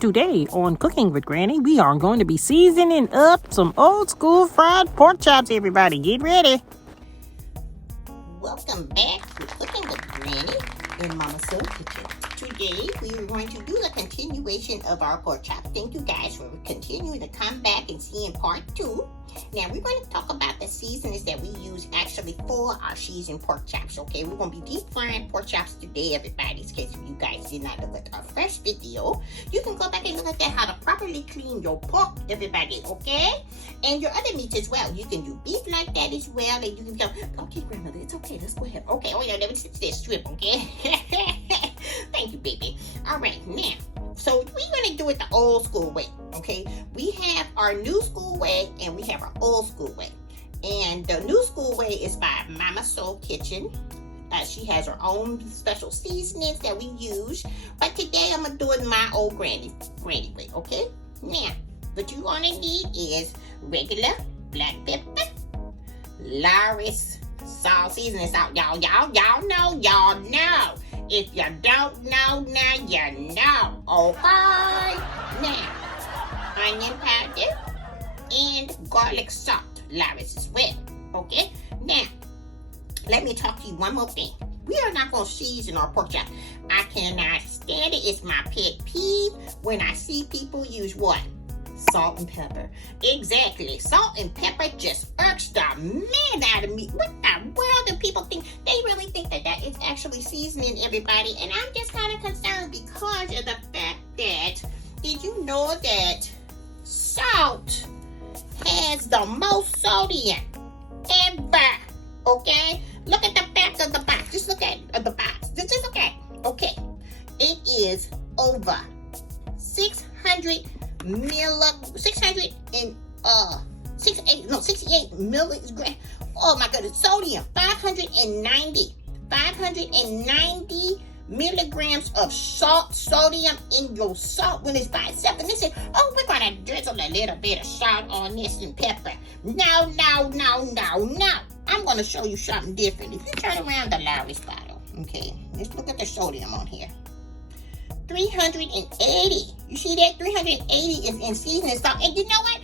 Today on Cooking with Granny, we are going to be seasoning up some old school fried pork chops, everybody. Get ready. Welcome back to Cooking with Granny in Momma's Kitchen. Today we are going to do the continuation of our pork chop. Thank you guys for continuing to come back and see in part 2. Now we're going to talk about the seasonings that we use actually for our seasoned pork chops, okay? We're going to be deep frying pork chops today, everybody. In case you guys did not look at our first video, you can go back and look at that, how to properly clean your pork, everybody, okay? And your other meats as well. You can do beef like that as well, and you can go, okay, grandmother, it's okay, let's go ahead. Okay, oh yeah, let me sit this strip, okay? Thank you, baby. All right, now, so we're going to do it the old school way, okay? We have our new school way and we have our old school way. And the new school way is by Momma's Soul Kitchen. She has her own special seasonings that we use. But today I'm going to do it my old granny way, okay? Now, what you're going to need is regular black pepper, Lawry's salt, seasoning salt. Y'all know. If you don't know, now you know, okay? Now, onion powder and garlic salt, Lawry's as well, okay? Now, let me talk to you one more thing. We are not going to season our pork chop. I cannot stand it. It's my pet peeve when I see people use what? Salt and pepper. Exactly. Salt and pepper just irks the man out of me. What the world do people think? They really think that that is actually seasoning, everybody. And I'm just kind of concerned because of the fact that, did you know that salt has the most sodium ever? Okay? Look at the back of the box. Just look at the box. Just look at it. Okay. It is over 68 milligrams. Oh my goodness, sodium, 590 milligrams of sodium in your salt when it's by itself. And they say, oh, we're gonna drizzle a little bit of salt on this and pepper. No. I'm gonna show you something different. If you turn around the Lawry's bottle, okay, let's look at the sodium on here. 380. You see that? 380 is in seasoning salt. And you know what?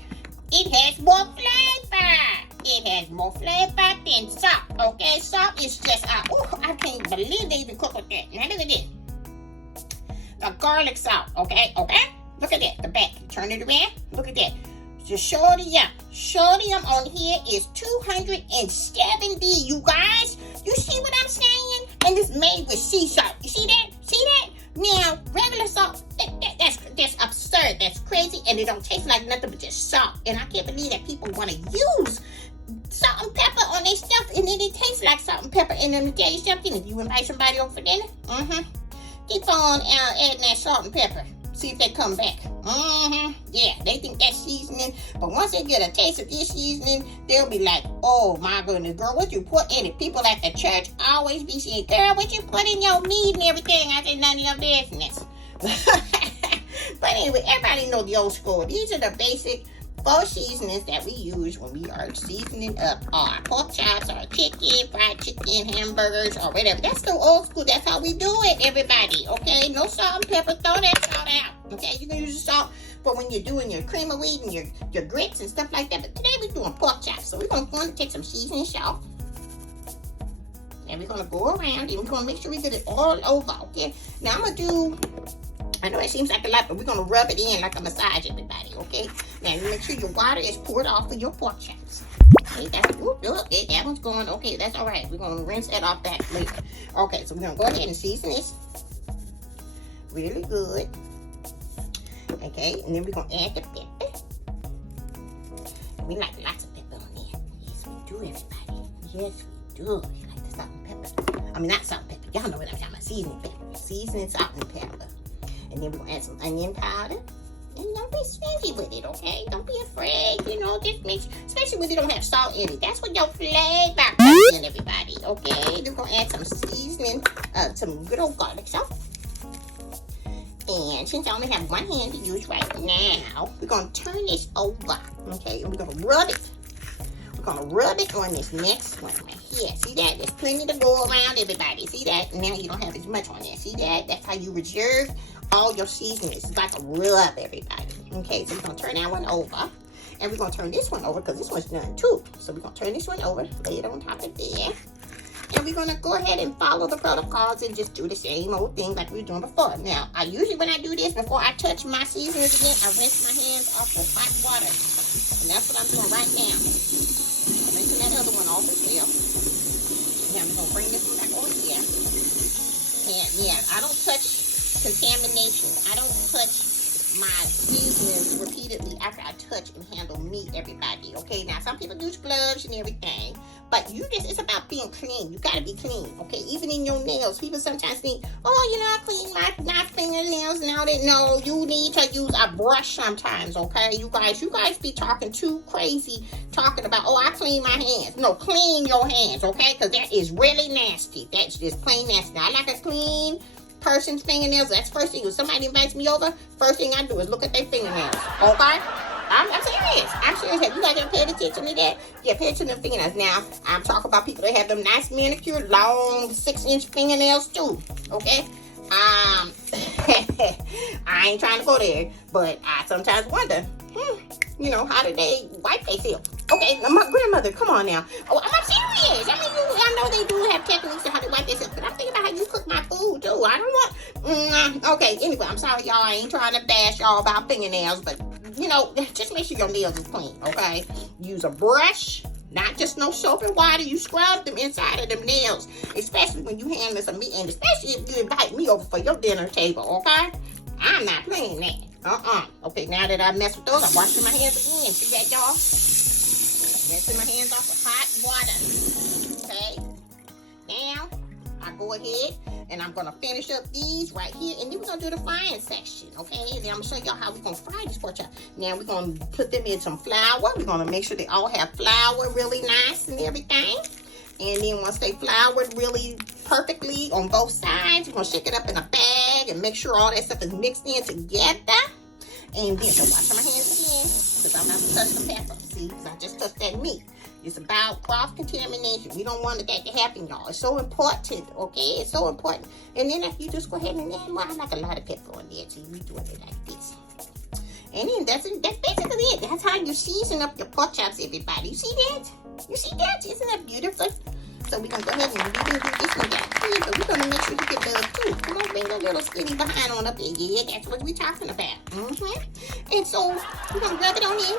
It has more flavor. It has more flavor than salt. Okay? Salt is just, I can't believe they even cook with that. Now look at this. The garlic salt. Okay? Look at that. The back. Turn it around. Look at that. The sodium. Sodium on here is 270, you guys. You see what I'm saying? And it's made with sea salt. You see that? Now, regular salt, that's absurd. That's crazy. And it don't taste like nothing but just salt. And I can't believe that people want to use salt and pepper on their stuff. And then it tastes like salt and pepper. And let me tell you something. If you invite somebody over for dinner, keep on adding that salt and pepper. See if they come back. Yeah, they think that's seasoning. But once they get a taste of this seasoning, they'll be like, oh my goodness, girl, what you put in it? People at the church always be saying, girl, what you put in your meat and everything? I said, none of your business. But anyway, everybody know the old school. These are the basic 4 seasonings that we use when we are seasoning up our pork chops, our chicken, fried chicken, hamburgers, or whatever. That's the old school. That's how we do it, everybody. Okay? No salt and pepper. Throw that salt out. Okay? You can use the salt for when you're doing your cream of wheat and your grits and stuff like that. But today we're doing pork chops. So we're going to take some seasoning salt. And we're going to go around and we're going to make sure we get it all over. Okay? Now I'm going to do... I know it seems like a lot, but we're going to rub it in like a massage, everybody, okay? Now, make sure your water is poured off of your pork chops. Okay, that one's going, okay, that's all right. We're going to rinse that off back later. Okay, so we're going to go ahead and season this really good. Okay, and then we're going to add the pepper. We like lots of pepper on there. Yes, we do, everybody. Yes, we do. You like the salt and pepper. I mean, not salt and pepper. Y'all know what I'm talking about. Seasoning pepper. Seasoning salt and pepper. And then we're going to add some onion powder. And don't be stingy with it, okay? Don't be afraid, just mix, especially when you don't have salt in it. That's what your flavor comes in, everybody, okay? We're going to add some seasoning, some good old garlic salt. And since I only have one hand to use right now, we're going to turn this over, okay? And we're going to rub it. We're We're gonna rub it on this next one right here. See that? There's plenty to go around, everybody. See that? Now you don't have as much on there. See that? That's how you reserve all your seasonings. It's like a rub, everybody. Okay, so we're gonna turn that one over. And we're gonna turn this one over because this one's done too. So we're gonna turn this one over, lay it on top of there. And we're gonna go ahead and follow the protocols and just do the same old thing like we were doing before. Now, when I do this, before I touch my seasonings again, I rinse my hands off with hot water. And that's what I'm doing right now. I'm rinsing that other one off as well. Now we're gonna bring this one back over here. And yeah, I don't touch contamination. I don't touch my seasonings repeatedly after I touch and handle meat, everybody. Okay, now some people use gloves and everything, but it's about being clean. You gotta be clean, okay? Even in your nails, people sometimes think, oh, I clean my fingernails and all that. No, you need to use a brush sometimes, okay? You guys be talking too crazy, talking about, oh, I clean my hands. No, clean your hands, okay? Because that is really nasty. That's just plain nasty. I like a clean person's fingernails. That's the first thing. If somebody invites me over, first thing I do is look at their fingernails. Okay? I'm serious. I'm serious. Have you guys ever paid attention to that? Yeah, pay attention to the fingernails. Now, I'm talking about people that have them nice manicured, long 6-inch fingernails too. Okay? I ain't trying to go there, but I sometimes wonder, how do they wipe themselves? Okay, now my grandmother, come on now. Oh, I'm serious. I know they do have techniques on how to wipe themselves, but I'm thinking about how you cook my food too. I don't want. Okay, anyway, I'm sorry, y'all. I ain't trying to bash y'all about fingernails, but just make sure your nails is clean. Okay, use a brush. Not just no soap and water. You scrub them inside of them nails, especially when you handle some meat, and especially if you invite me over for your dinner table. Okay, I'm not playing that. Okay, now that I messed with those, I'm washing my hands again. See that, y'all? Rinsing my hands off with hot water. Okay. Now, I go ahead and I'm going to finish up these right here. And then we're going to do the frying section. Okay. And then I'm going to show y'all how we're going to fry these pork chops. Now, we're going to put them in some flour. We're going to make sure they all have flour really nice and everything. And then once they floured really perfectly on both sides, we're going to shake it up in a bag and make sure all that stuff is mixed in together. And then I'm washing my hands again because I'm not going to touch the pepper. See, because I just touched that meat. It's about cross-contamination. We don't want that to happen, y'all. It's so important, okay? It's so important. And then if you just go ahead and then, I like a lot of pepper on there too. We doing it like this. And then that's basically it. That's how you season up your pork chops, everybody. You see that? You see that? Isn't that beautiful? So we're going to go ahead and do this one down here, but we're going to make sure you get those too. Come on, bring that little skinny behind on up there. Yeah, that's what we're talking about. And so we're going to rub it on in.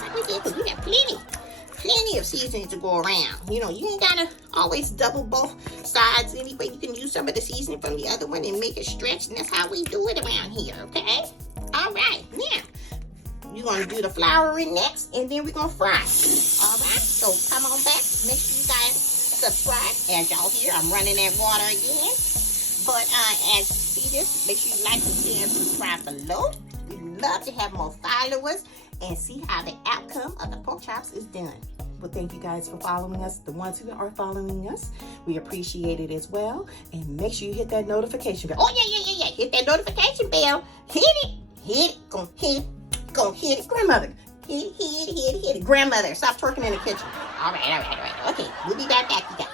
Like we did, because we got plenty of seasoning to go around. You ain't got to always double both sides anyway. You can use some of the seasoning from the other one and make it stretch, and that's how we do it around here, okay? All right, now. You're going to do the flouring next, and then we're going to fry. All right, so come on back. Make sure you guys subscribe. As y'all hear, I'm running that water again. But as you see this, make sure you like, share, and subscribe below. We'd love to have more followers and see how the outcome of the pork chops is done. Well, thank you guys for following us. The ones who are following us, we appreciate it as well. And make sure you hit that notification bell. Oh, yeah. Hit that notification bell. Hit it. Go hit it. Grandmother. Hit it. Grandmother, stop twerking in the kitchen. All right. Okay, we'll be back, you guys.